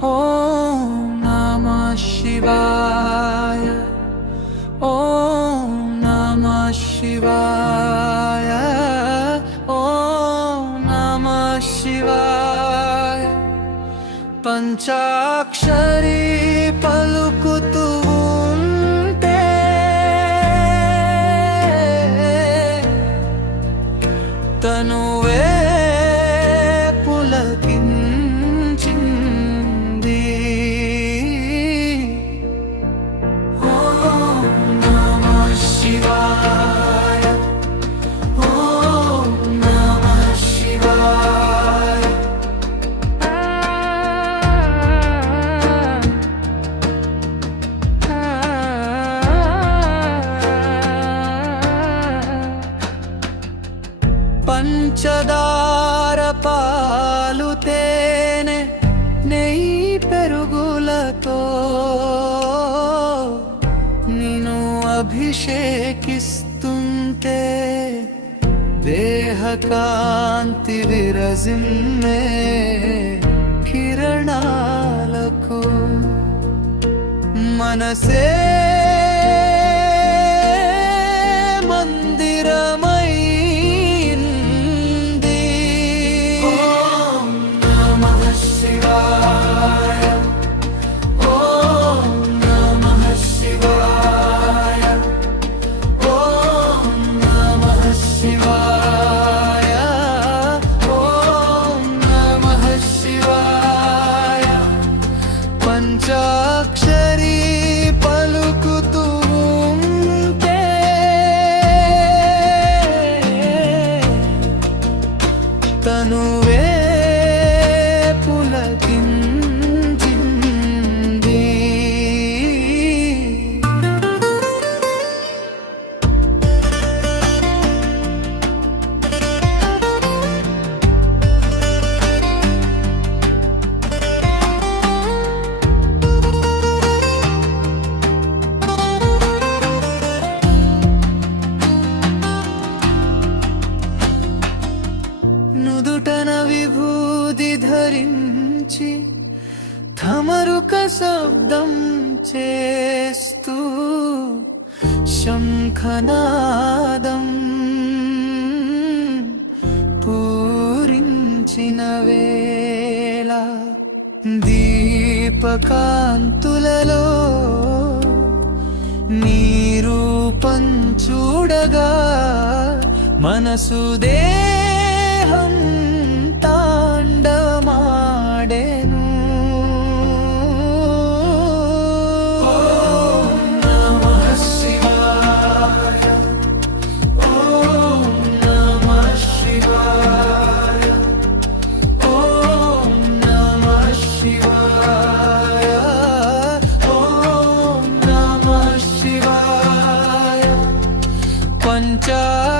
ఓం నమ శివాయ ఓం నమ శివాయ ఓం నమ శివాయ పంచాక్షరి పలుకుతూ ఉంటే తనువే పంచదార పాలు తేనె నెయ్యి పెరుగులతో నిను అభిషేకిస్తుంటే దేహకాంతి విరజిమ్మే కిరణాలకు మనసే పంచాక్షరి పలుకుతూ ఉంటే తనువే నుదుటన విభూది ధరించి తమరుక శబ్దం చేస్తూ శంఖనాదం పూరించిన వేళ దీపకాంతులలో నీ రూపం చూడగా మనసు దే శివాయ పంచాక్షరి పలుకుతూ